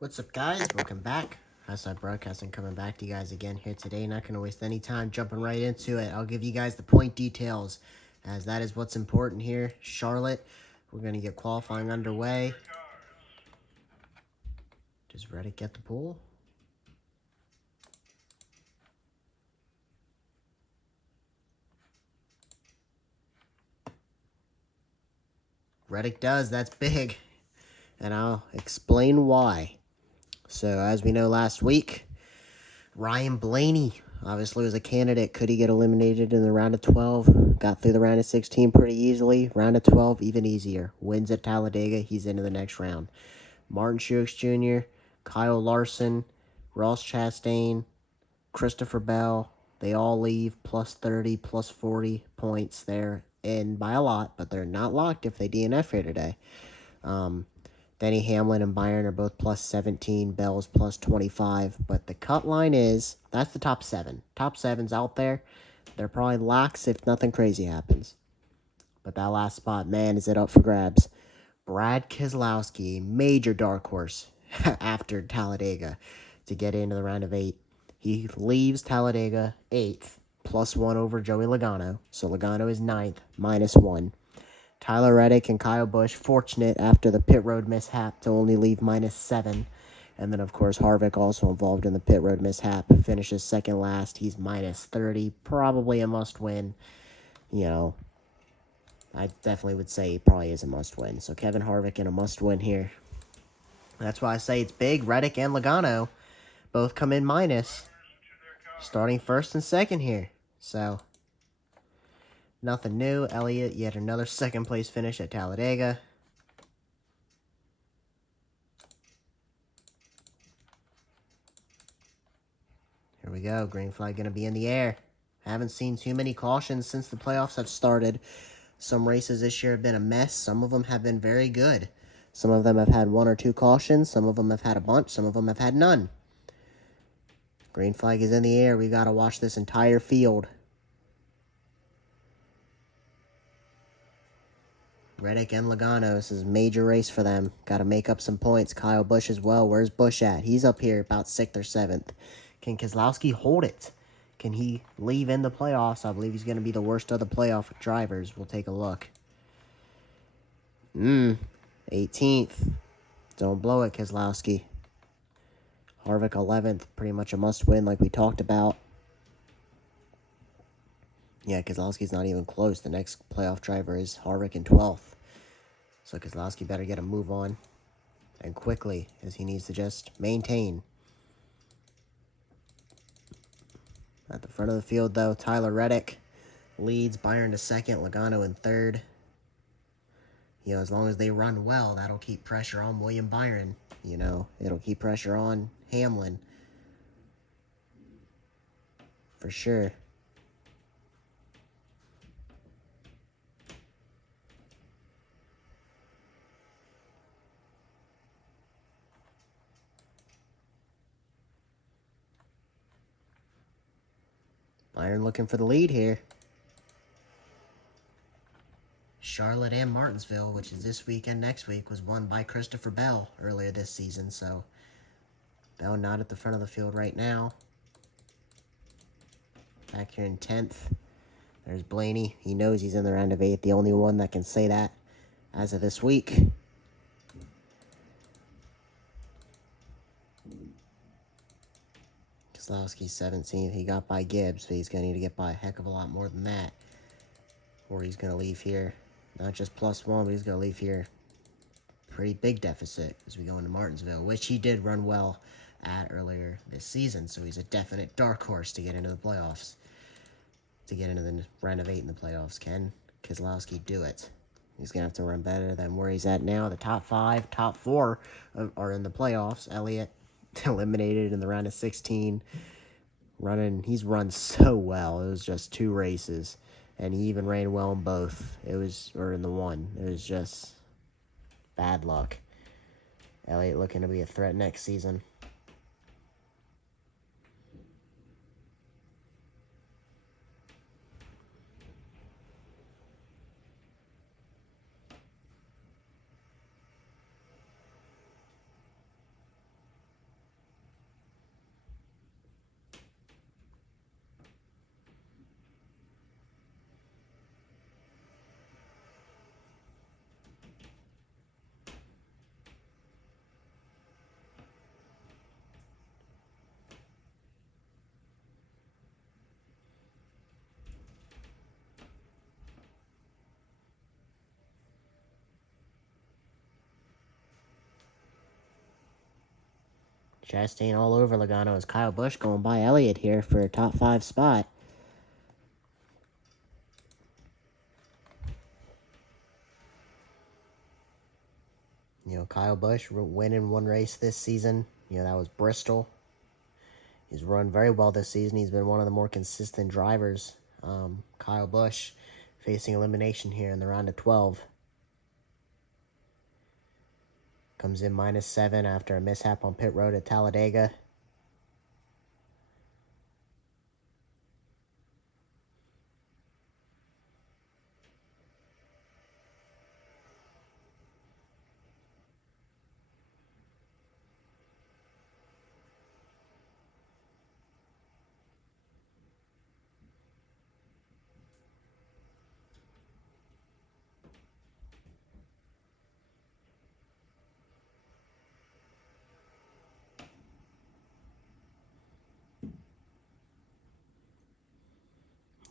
What's up, guys? Welcome back. Outside Broadcasting coming back to you guys again here today. Not going to waste any time jumping right into it. I'll give you guys the point details, as that is what's important here. Charlotte, we're going to get qualifying underway. Does Reddick get the pole? Reddick does. That's big. And I'll explain why. So, as we know last week, Ryan Blaney obviously was a candidate. Could he get eliminated in the round of 12? Got through the round of 16 pretty easily. Round of 12, even easier. Wins at Talladega. He's into the next round. Martin Truex Jr., Kyle Larson, Ross Chastain, Christopher Bell. They all leave plus 30, plus 40 points. They're in by a lot, but they're not locked if they DNF here today. Denny Hamlin and Byron are both plus 17. Bell's plus 25. But the cut line is, that's the top 7. Top 7's out there. They're probably locks if nothing crazy happens. But that last spot, man, is it up for grabs. Brad Keselowski, major dark horse after Talladega to get into the round of 8. He leaves Talladega 8th, plus 1 over Joey Logano. So Logano is 9th, minus 1. Tyler Reddick and Kyle Busch fortunate after the pit road mishap to only leave minus 7. And then, of course, Harvick also involved in the pit road mishap. Finishes second last. He's minus 30. Probably a must-win. You know, I definitely would say he probably is a must-win. So Kevin Harvick in a must-win here. That's why I say it's big. Reddick and Logano both come in minus. Starting first and second here. So nothing new. Elliott, yet another second-place finish at Talladega. Here we go. Green flag going to be in the air. Haven't seen too many cautions since the playoffs have started. Some races this year have been a mess. Some of them have been very good. Some of them have had 1 or 2 cautions. Some of them have had a bunch. Some of them have had none. Green flag is in the air. We got to watch this entire field. Reddick and Logano, this is a major race for them. Got to make up some points. Kyle Busch as well. Where's Busch at? He's up here about 6th or 7th. Can Keselowski hold it? Can he leave in the playoffs? I believe he's going to be the worst of the playoff drivers. We'll take a look. 18th. Don't blow it, Keselowski. Harvick 11th. Pretty much a must-win like we talked about. Yeah, Keselowski's not even close. The next playoff driver is Harvick in 12th. So Keselowski better get a move on. And quickly, as he needs to just maintain. At the front of the field, though, Tyler Reddick leads. Byron to second. Logano in third. You know, as long as they run well, that'll keep pressure on William Byron. You know, it'll keep pressure on Hamlin. For sure. Byron looking for the lead here. Charlotte and Martinsville, which is this week and next week, was won by Christopher Bell earlier this season. So Bell not at the front of the field right now. Back here in 10th. There's Blaney. He knows he's in the round of 8. The only one that can say that as of this week. Keselowski's 17th. He got by Gibbs, but he's going to need to get by a heck of a lot more than that. Or he's going to leave here. Not just plus 1, but he's going to leave here. Pretty big deficit as we go into Martinsville, which he did run well at earlier this season. So he's a definite dark horse to get into the playoffs. To get into the round of 8 in the playoffs. Can Keselowski do it? He's going to have to run better than where he's at now. The top 5, top 4 are in the playoffs. Elliott eliminated in the round of 16. He's run so well. It was just 2 races. And he even ran well in both. Or in the one. It was just bad luck. Elliott looking to be a threat next season. Chastain all over Logano as Kyle Busch going by Elliott here for a top 5 spot. Kyle Busch winning one race this season. That was Bristol. He's run very well this season. He's been one of the more consistent drivers. Kyle Busch facing elimination here in the round of 12. Comes in -7 after a mishap on pit road at Talladega.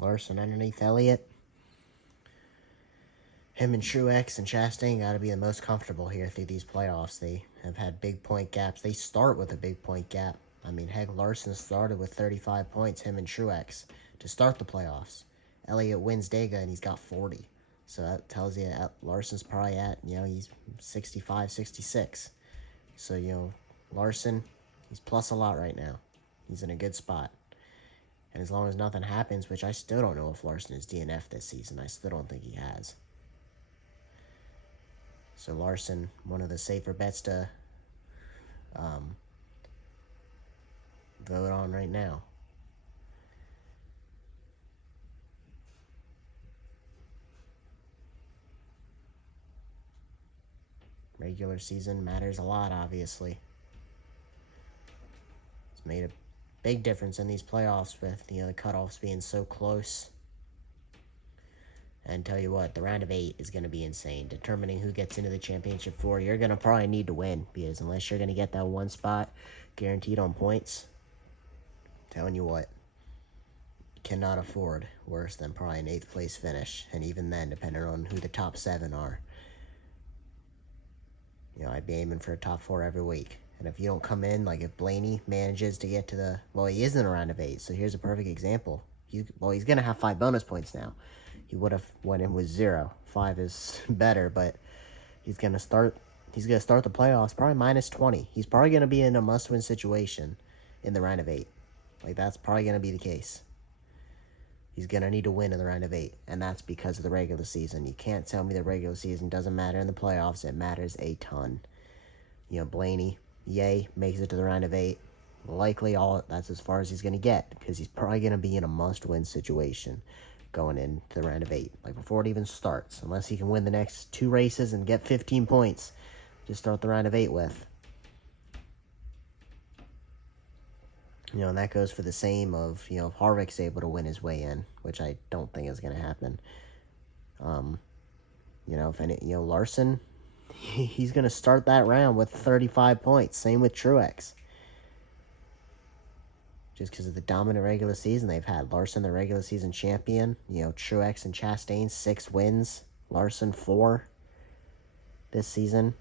Larson underneath Elliott. Him and Truex and Chastain got to be the most comfortable here through these playoffs. They have had big point gaps. They start with a big point gap. I mean, heck, Larson started with 35 points, him and Truex, to start the playoffs. Elliott wins Dega, and he's got 40. So that tells you Larson's probably at, he's 65, 66. So, Larson, he's plus a lot right now. He's in a good spot. And as long as nothing happens, which I still don't know if Larson is DNF this season. I still don't think he has. So Larson, one of the safer bets to vote on right now. Regular season matters a lot, obviously. It's made a big difference in these playoffs with the cutoffs being so close. And tell you what, the round of 8 is going to be insane. Determining who gets into the championship 4, you're going to probably need to win, because unless you're going to get that one spot guaranteed on points, telling you what, you cannot afford worse than probably an 8th place finish. And even then, depending on who the top 7 are, I'd be aiming for a top 4 every week. And if you don't come in, like if Blaney manages to get to he is in a round of 8, so here's a perfect example. He's going to have 5 bonus points now. He would have went in with 0. 5 is better, but he's going to start the playoffs probably -20. He's probably going to be in a must-win situation in the round of 8. That's probably going to be the case. He's going to need to win in the round of 8, and that's because of the regular season. You can't tell me the regular season doesn't matter in the playoffs. It matters a ton. Blaney, yay, makes it to the round of 8. Likely that's as far as he's going to get, because he's probably going to be in a must-win situation going into the round of 8, before it even starts, unless he can win the next 2 races and get 15 points to start the round of 8 with. And that goes for the same of, if Harvick's able to win his way in, which I don't think is going to happen. Larson, he's going to start that round with 35 points. Same with Truex. Just because of the dominant regular season they've had. Larson, the regular season champion. Truex and Chastain, 6 wins. Larson, 4 this season.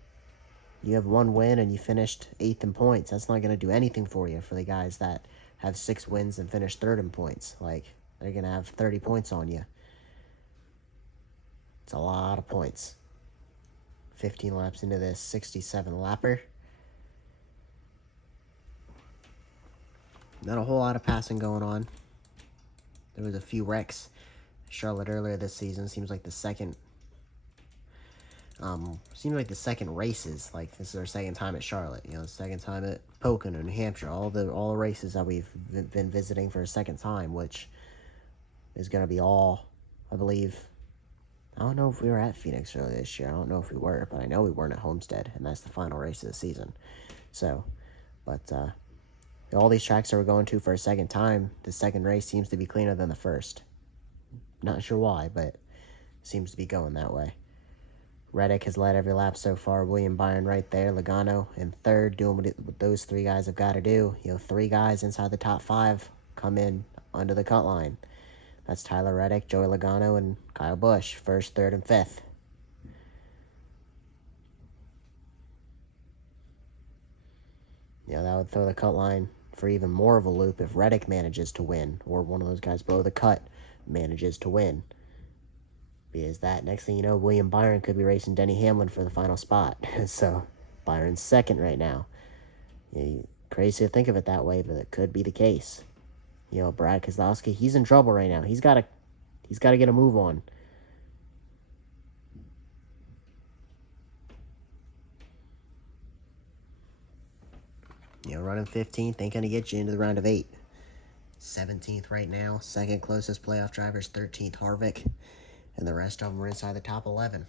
You have 1 win and you finished 8th in points. That's not going to do anything for you for the guys that have 6 wins and finish 3rd in points. They're going to have 30 points on you. It's a lot of points. 15 laps into this 67 lapper. Not a whole lot of passing going on. There was a few wrecks. Charlotte earlier this season. Seems like the second races. This is our second time at Charlotte. The second time at Pocono, New Hampshire. All the races that we've been visiting for a second time, which is going to be all, I believe. I don't know if we were at Phoenix earlier this year. I don't know if we were, but I know we weren't at Homestead, and that's the final race of the season. So, all these tracks that we're going to for a second time, the second race seems to be cleaner than the first. Not sure why, but seems to be going that way. Reddick has led every lap so far. William Byron right there. Logano in 3rd, doing what those 3 guys have got to do. 3 guys inside the top 5 come in under the cut line. That's Tyler Reddick, Joey Logano, and Kyle Busch, 1st, 3rd, and 5th. That would throw the cut line for even more of a loop if Reddick manages to win, or one of those guys below the cut manages to win. Because that, next thing you know, William Byron could be racing Denny Hamlin for the final spot. So, Byron's second right now. Crazy to think of it that way, but it could be the case. Brad Keselowski, he's in trouble right now. He's got to get a move on. Running 15th ain't going to get you into the round of 8. 17th right now. Second closest playoff drivers, 13th Harvick. And the rest of them are inside the top 11.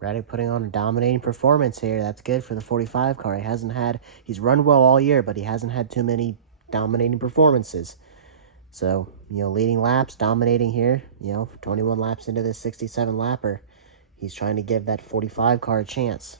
Reddick putting on a dominating performance here. That's good for the 45 car. He's run well all year, but he hasn't had too many dominating performances. So, leading laps, dominating here, for 21 laps into this 67 lapper. He's trying to give that 45 car a chance.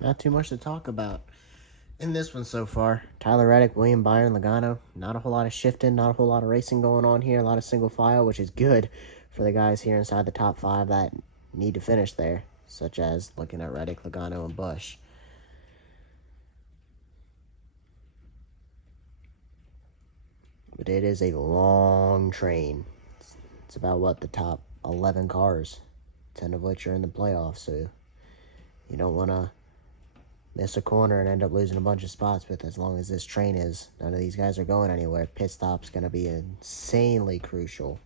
Not too much to talk about in this one so far. Tyler Reddick, William Byron, Logano. Not a whole lot of shifting, not a whole lot of racing going on here. A lot of single file, which is good for the guys here inside the top 5 that need to finish there, such as looking at Reddick, Logano, and Busch. But it is a long train. It's about, the top 11 cars, 10 of which are in the playoffs, so you don't want to miss a corner and end up losing a bunch of spots. But as long as this train is, none of these guys are going anywhere. Pit stop's going to be insanely crucial.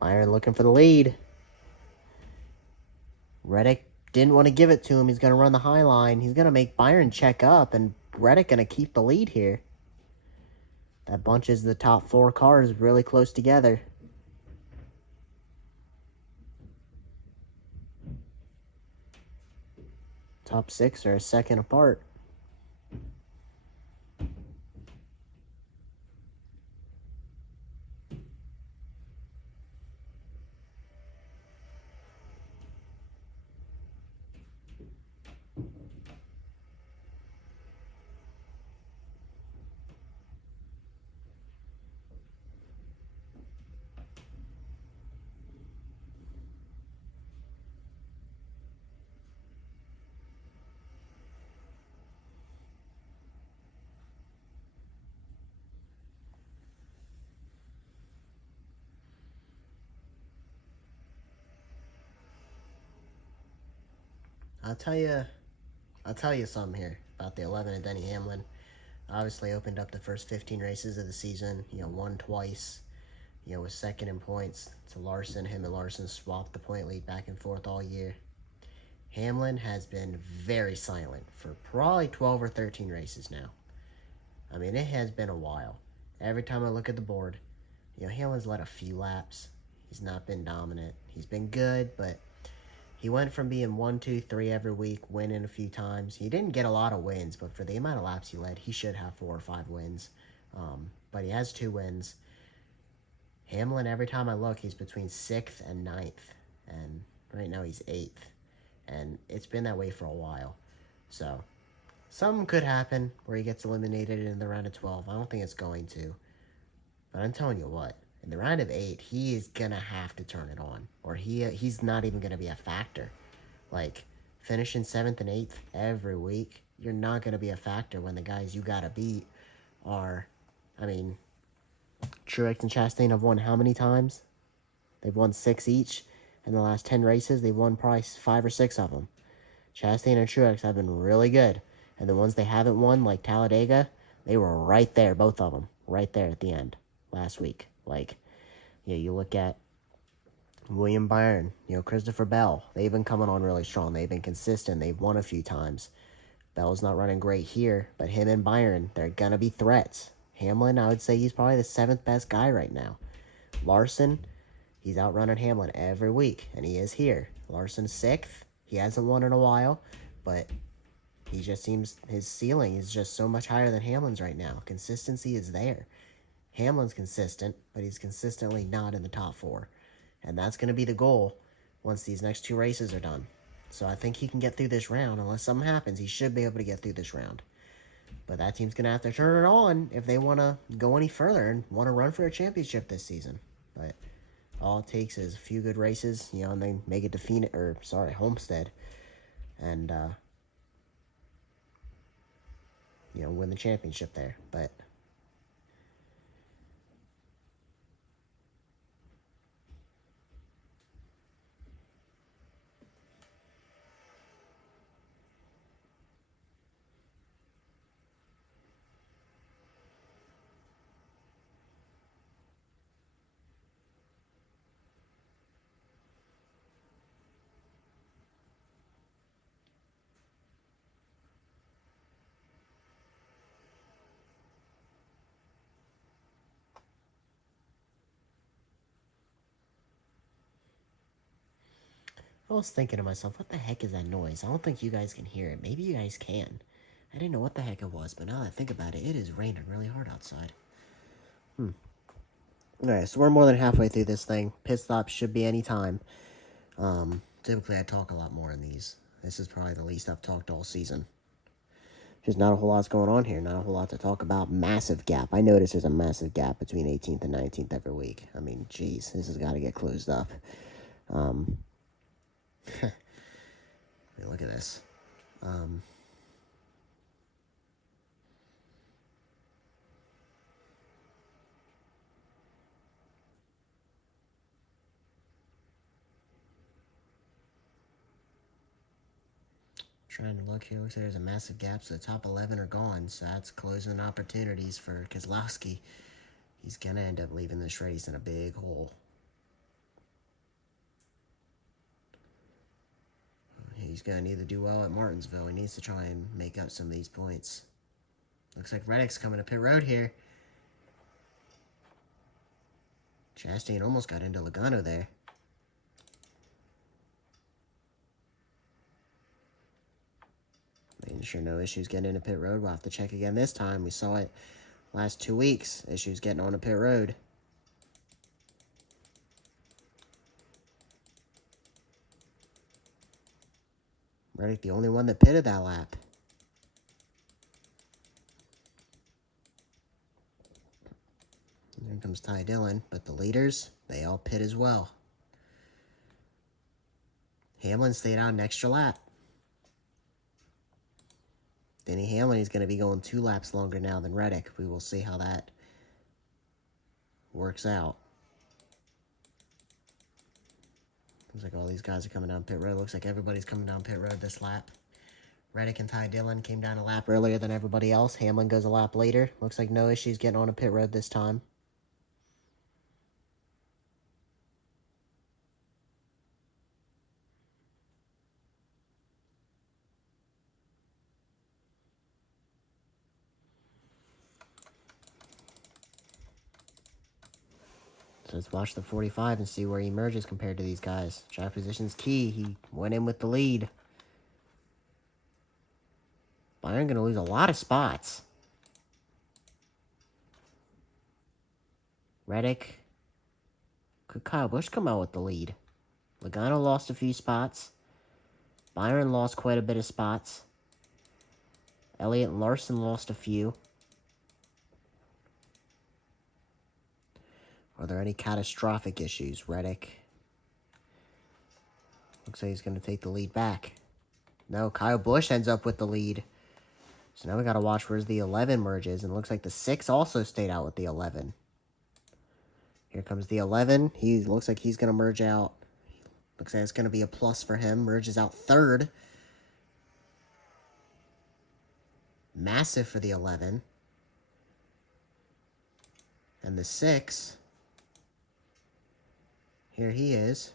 Byron looking for the lead. Reddick didn't want to give it to him. He's going to run the high line. He's going to make Byron check up, and Reddick going to keep the lead here. That bunches the top 4 cars really close together. Top 6 are a second apart. I'll tell you something here about the 11 and Denny Hamlin. Obviously opened up the first 15 races of the season, won twice, was second in points to Larson. Him and Larson swapped the point lead back and forth all year. Hamlin has been very silent for probably 12 or 13 races now. I mean, it has been a while. Every time I look at the board, Hamlin's led a few laps. He's not been dominant. He's been good, but he went from being 1, 2, 3 every week, winning a few times. He didn't get a lot of wins, but for the amount of laps he led, he should have 4 or 5 wins. But he has 2 wins. Hamlin, every time I look, he's between 6th and 9th. And right now he's 8th. And it's been that way for a while. So, something could happen where he gets eliminated in the round of 12. I don't think it's going to. But I'm telling you what, in the round of 8, he is going to have to turn it on. Or he's not even going to be a factor. Like, finishing 7th and 8th every week, you're not going to be a factor when the guys you got to beat are, I mean, Truex and Chastain have won how many times? They've won 6 each. In the last 10 races, they've won probably 5 or 6 of them. Chastain and Truex have been really good. And the ones they haven't won, like Talladega, they were right there, both of them. Right there at the end last week. Like, you look at William Byron, Christopher Bell. They've been coming on really strong. They've been consistent. They've won a few times. Bell's not running great here, but him and Byron, they're going to be threats. Hamlin, I would say he's probably the 7th best guy right now. Larson, he's outrunning Hamlin every week, and he is here. Larson's 6th. He hasn't won in a while, but he just seems his ceiling is just so much higher than Hamlin's right now. Consistency is there. Hamlin's consistent, but he's consistently not in the top 4. And that's going to be the goal once these next 2 races are done. So I think he can get through this round. Unless something happens, he should be able to get through this round. But that team's going to have to turn it on if they want to go any further and want to run for a championship this season. But all it takes is a few good races, and they make it to Homestead. And, win the championship there. But I was thinking to myself, what the heck is that noise? I don't think you guys can hear it. Maybe you guys can. I didn't know what the heck it was, but now that I think about it, it is raining really hard outside. Alright, so we're more than halfway through this thing. Pit stops should be any time. Typically I talk a lot more in these. This is probably the least I've talked all season. Just not a whole lot's going on here. Not a whole lot to talk about. Massive gap. I notice there's a massive gap between 18th and 19th every week. I mean, geez, this has got to get closed up. Look at this. Trying to look here. Looks like there's a massive gap, so the top 11 are gone. So that's closing opportunities for Keselowski. He's going to end up leaving this race in a big hole. He's going to need to do well at Martinsville. He needs to try and make up some of these points. Looks like Reddick's coming to pit road here. Chastain almost got into Logano there. Making sure no issues getting into pit road. We'll have to check again this time. We saw it last 2 weeks. Issues getting on a pit road. Reddick, the only one that pitted that lap. And there comes Ty Dillon, but the leaders, they all pit as well. Hamlin stayed out an extra lap. Denny Hamlin is going to be going 2 laps longer now than Reddick. We will see how that works out. Looks like all these guys are coming down pit road. Looks like everybody's coming down pit road this lap. Reddick and Ty Dillon came down a lap earlier than everybody else. Hamlin goes a lap later. Looks like no issues getting on a pit road this time. So let's watch the 45 and see where he emerges compared to these guys. Track position's key. He went in with the lead. Byron going to lose a lot of spots. Reddick. Could Kyle Busch come out with the lead? Logano lost a few spots. Byron lost quite a bit of spots. Elliott and Larson lost a few. Are there any catastrophic issues? Reddick. Looks like he's going to take the lead back. No, Kyle Busch ends up with the lead. So now we got to watch where's the 11 merges. And it looks like the 6 also stayed out with the 11. Here comes the 11. He looks like he's going to merge out. Looks like it's going to be a plus for him. Merges out 3rd. Massive for the 11. And the 6. Here he is.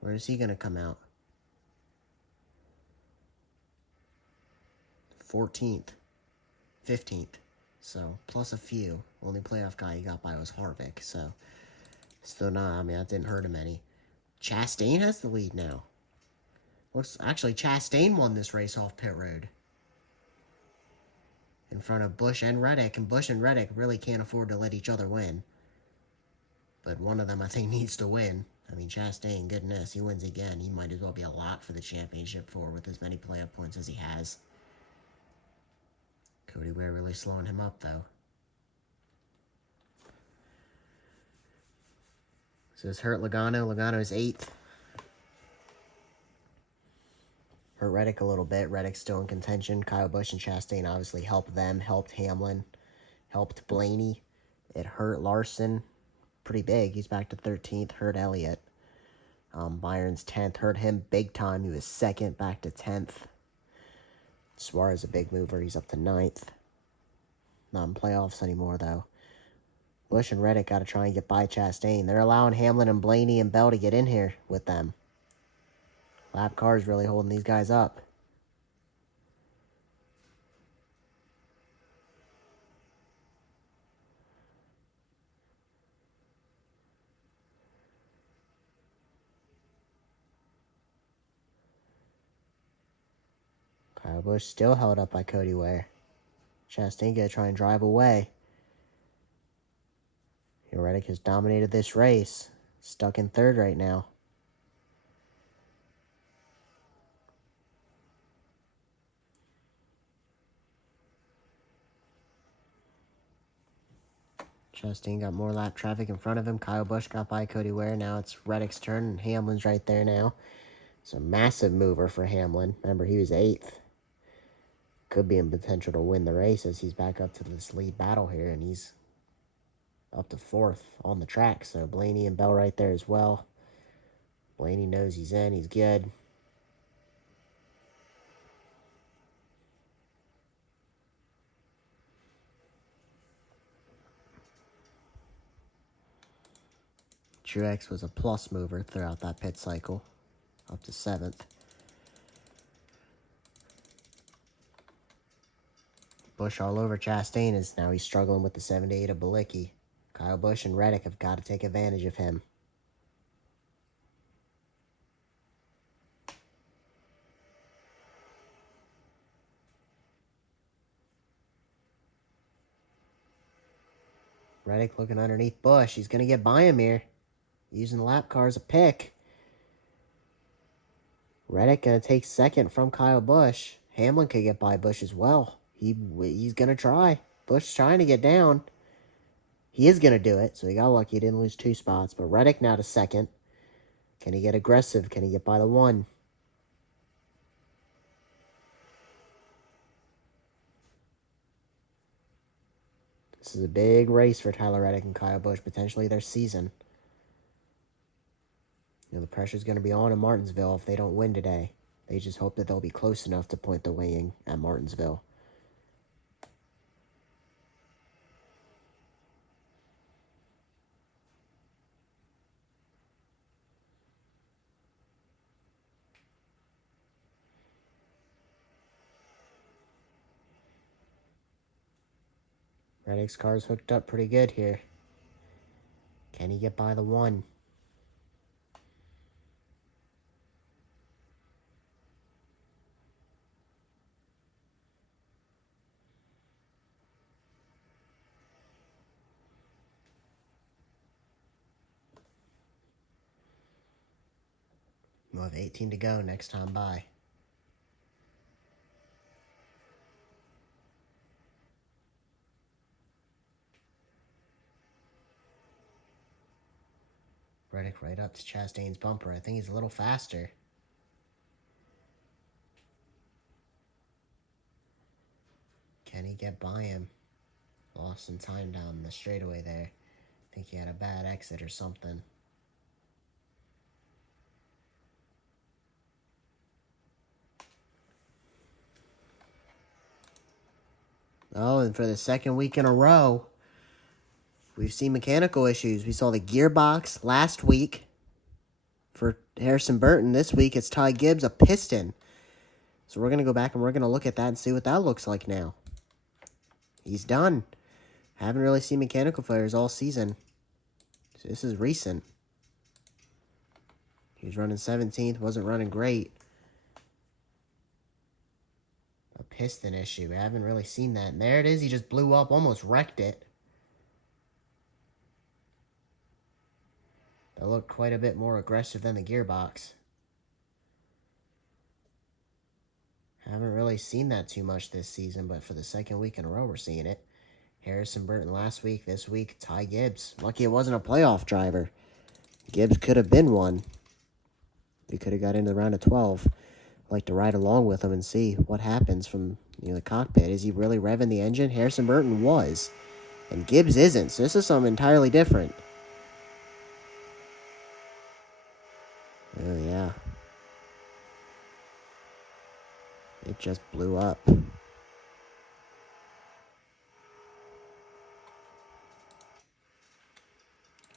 Where is he going to come out? 14th. 15th. So, plus a few. Only playoff guy he got by was Harvick. So, still not. I mean, that didn't hurt him any. Chastain has the lead now. Looks, actually, Chastain won this race off pit road. In front of Busch and Reddick. And Busch and Reddick really can't afford to let each other win. But one of them, I think, needs to win. I mean, Chastain, goodness, he wins again. He might as well be a lock for the championship with as many playoff points as he has. Cody Ware really slowing him up, though. So it's hurt Logano. Logano's 8th. Hurt Reddick a little bit. Reddick's still in contention. Kyle Busch and Chastain obviously helped them. Helped Hamlin. Helped Blaney. It hurt Larson pretty big. He's back to 13th. Hurt Elliott. Byron's 10th. Hurt him big time. He was 2nd. Back to 10th. Suarez a big mover. He's up to 9th. Not in playoffs anymore, though. Busch and Reddick got to try and get by Chastain. They're allowing Hamlin and Blaney and Bell to get in here with them. Lap cars really holding these guys up. Kyle Busch still held up by Cody Ware. Chastain gonna try and drive away. Reddick has dominated this race. Stuck in 3rd right now. Chastain got more lap traffic in front of him. Kyle Busch got by Cody Ware. Now it's Reddick's turn, and Hamlin's right there now. It's a massive mover for Hamlin. Remember, he was 8th. Could be in potential to win the race as he's back up to this lead battle here, and he's up to 4th on the track. So Blaney and Bell right there as well. Blaney knows he's in. He's good. Truex was a plus mover throughout that pit cycle, up to 7th. Busch all over Chastain is now he's struggling with the 78 of Bilicki. Kyle Busch and Reddick have got to take advantage of him. Reddick looking underneath Busch. He's going to get by him here. Using the lap car as a pick. Reddick going to take 2nd from Kyle Busch. Hamlin could get by Busch as well. He's going to try. Busch trying to get down. He is going to do it, so he got lucky. He didn't lose 2 spots. But Reddick now to 2nd. Can he get aggressive? Can he get by the 1? This is a big race for Tyler Reddick and Kyle Busch, potentially their season. You know, the pressure's going to be on in Martinsville if they don't win today. They just hope that they'll be close enough to point the weighing at Martinsville. Reddick's car's hooked up pretty good here. Can he get by the 1? We'll have 18 to go next time by. Reddick right up to Chastain's bumper. I think he's a little faster. Can he get by him? Lost some time down the straightaway there. I think he had a bad exit or something. Oh, and for the 2nd week in a row, we've seen mechanical issues. We saw the gearbox last week for Harrison Burton. This week it's Ty Gibbs, a piston. So we're going to go back and we're going to look at that and see what that looks like now. He's done. Haven't really seen mechanical failures all season. So this is recent. He was running 17th, wasn't running great. A piston issue. I haven't really seen that. And there it is. He just blew up, almost wrecked it. That looked quite a bit more aggressive than the gearbox. Haven't really seen that too much this season, but for the 2nd week in a row, we're seeing it. Harrison Burton last week, this week, Ty Gibbs. Lucky it wasn't a playoff driver. Gibbs could have been one. He could have got into the round of 12. I'd like to ride along with him and see what happens from the cockpit. Is he really revving the engine? Harrison Burton was, and Gibbs isn't. So this is something entirely different. Oh, yeah. It just blew up.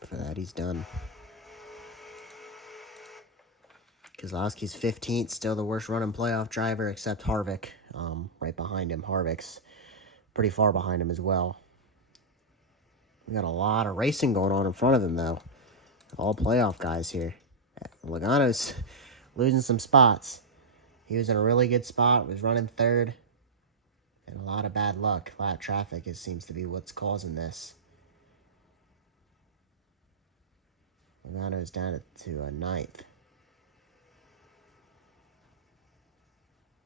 For that, he's done. Keselowski's 15th, still the worst running playoff driver, except Harvick. Right behind him. Harvick's pretty far behind him as well. We got a lot of racing going on in front of him, though. All playoff guys here. Logano's losing some spots. He was in a really good spot, was running 3rd. And a lot of bad luck. Lap traffic seems to be what's causing this. Logano's down to 9th.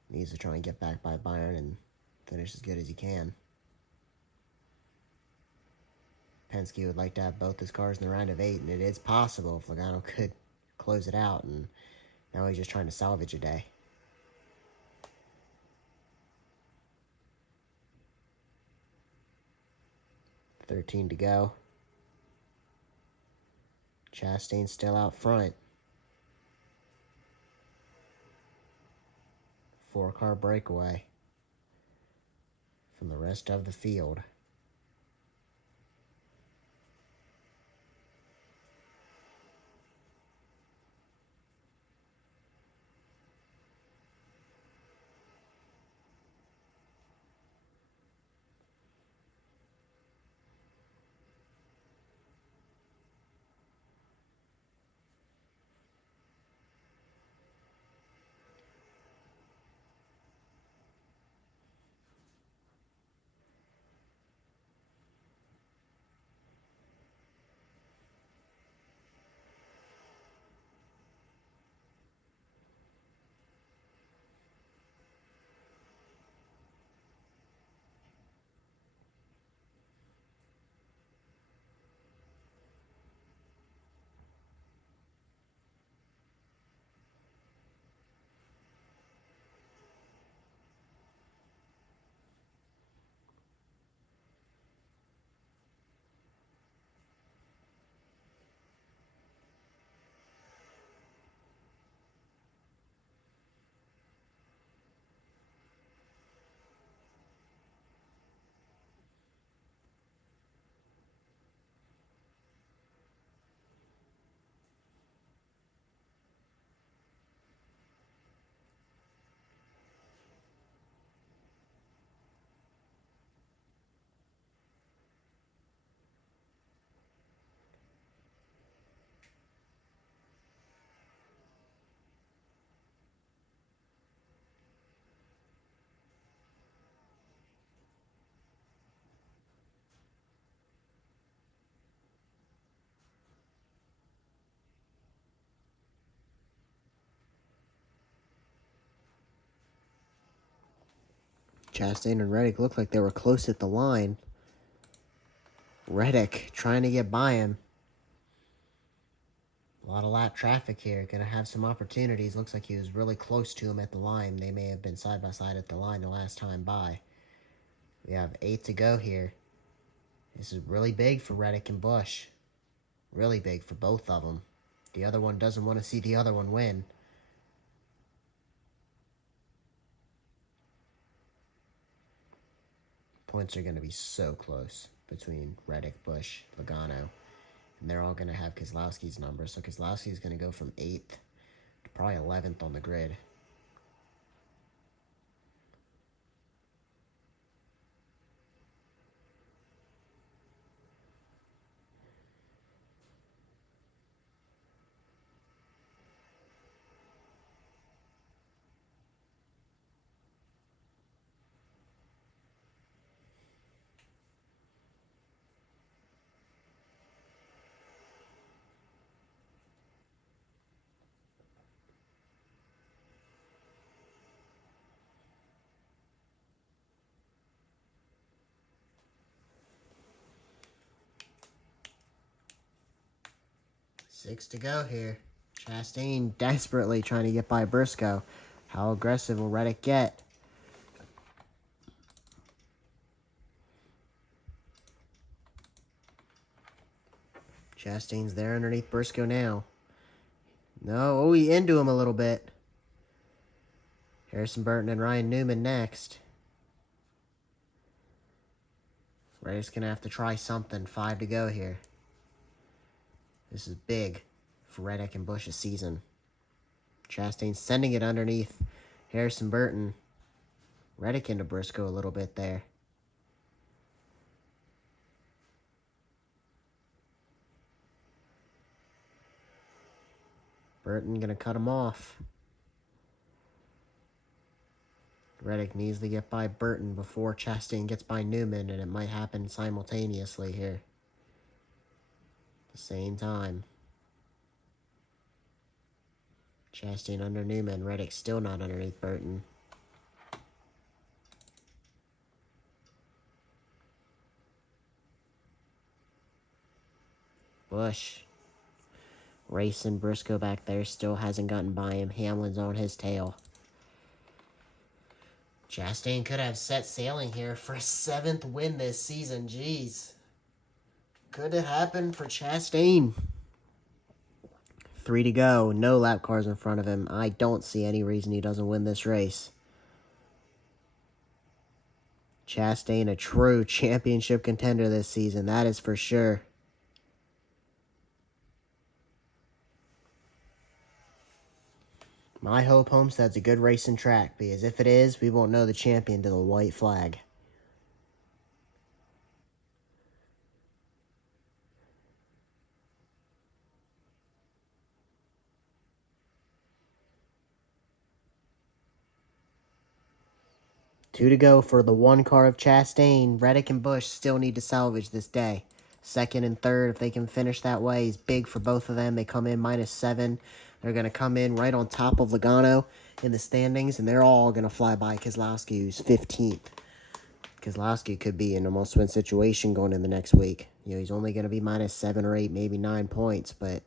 Needs to try and get back by Byron and finish as good as he can. Penske would like to have both his cars in the round of 8, and it is possible if Logano could close it out, and now he's just trying to salvage a day. $13 to go. Chastain's still out front. 4-car breakaway from the rest of the field. Chastain and Reddick looked like they were close at the line. Reddick trying to get by him. A lot of lap traffic here. Gonna have some opportunities. Looks like he was really close to him at the line. They may have been side by side at the line the last time by. We have 8 to go here. This is really big for Reddick and Busch. Really big for both of them. The other one doesn't want to see the other one win. Points are going to be so close between Reddick, Busch, Logano. And they're all going to have Keselowski's number. So Keselowski's going to go from 8th to probably 11th on the grid. Six to go here. Chastain desperately trying to get by Briscoe. How aggressive will Reddick get? Chastain's there underneath Briscoe now. No, oh, he into him a little bit. Harrison Burton and Ryan Newman next. Reddick's going to have to try something. 5 to go here. This is big for Reddick and Busch's season. Chastain sending it underneath Harrison Burton. Reddick into Briscoe a little bit there. Burton going to cut him off. Reddick needs to get by Burton before Chastain gets by Newman, and it might happen simultaneously here. At the same time. Chastain under Newman. Reddick still not underneath Burton. Busch racing Briscoe back there. Still hasn't gotten by him. Hamlin's on his tail. Chastain could have set sailing here for a 7th win this season. Jeez. Could it happen for Chastain? 3 to go. No lap cars in front of him. I don't see any reason he doesn't win this race. Chastain, a true championship contender this season. That is for sure. My hope Homestead's a good racing track, because if it is, we won't know the champion till the white flag. Two to go for the one car of Chastain. Reddick and Busch still need to salvage this day. Second and third, if they can finish that way, is big for both of them. They come in -7. They're going to come in right on top of Logano in the standings, and they're all going to fly by Keselowski, who's 15th. Keselowski could be in a must-win situation going in the next week. You know, he's only going to be -7 or 8, maybe 9 points, but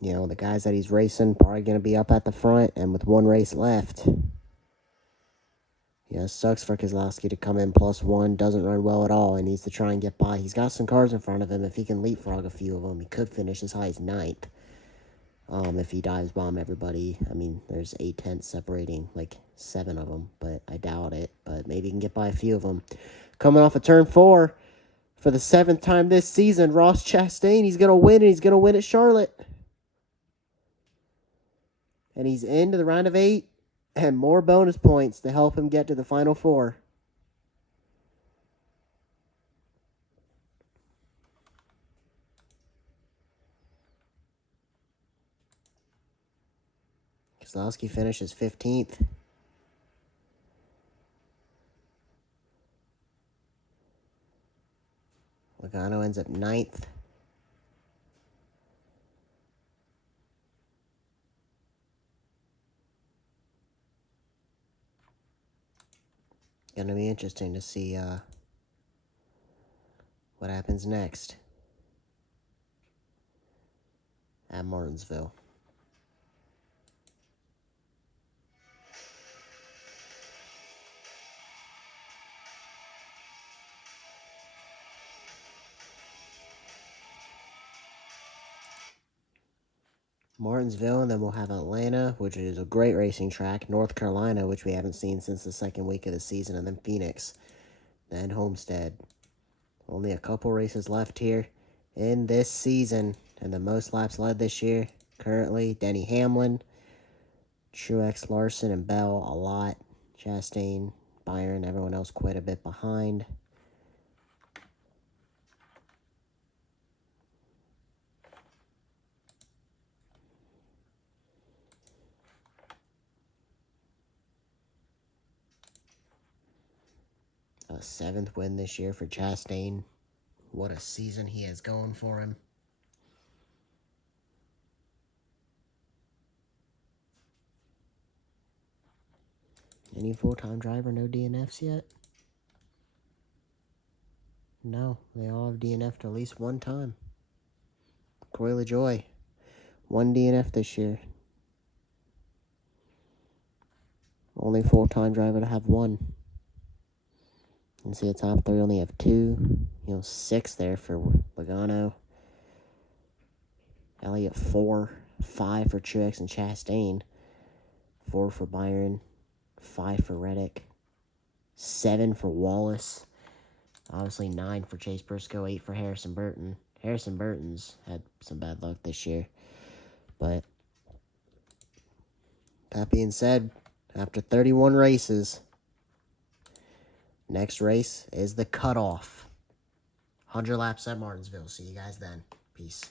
you know, the guys that he's racing probably going to be up at the front, and with one race left. Yeah, it sucks for Keselowski to come in +1, doesn't run well at all, and needs to try and get by. He's got some cars in front of him. If he can leapfrog a few of them, he could finish as high as 9th. If he dives bomb everybody. I mean, there's 8 tenths separating, like 7 of them, but I doubt it. But maybe he can get by a few of them. Coming off of turn 4 for the 7th time this season, Ross Chastain. He's going to win, and he's going to win at Charlotte. And he's into the round of 8. And more bonus points to help him get to the final 4. Keselowski finishes 15th. Logano ends up 9th. Gonna be interesting to see what happens next at Martinsville. Martinsville, and then we'll have Atlanta, which is a great racing track, North Carolina, which we haven't seen since the second week of the season, and then Phoenix, then Homestead. Only a couple races left here in this season, and the most laps led this year, currently, Denny Hamlin, Truex, Larson, and Bell a lot, Chastain, Byron, everyone else quite a bit behind. A 7th win this year for Chastain. What a season he has going for him. Any full-time driver, no DNFs yet? No, they all have DNF'd at least one time. Corey LaJoy, 1 DNF this year. Only full-time driver to have 1. You can see the top 3 only have 2. 6 there for Logano. Elliott 4. 5 for Truex and Chastain. 4 for Byron. 5 for Reddick. 7 for Wallace. Obviously 9 for Chase Briscoe. 8 for Harrison Burton. Harrison Burton's had some bad luck this year. But that being said, after 31 races, next race is the cutoff. 100 laps at Martinsville. See you guys then. Peace.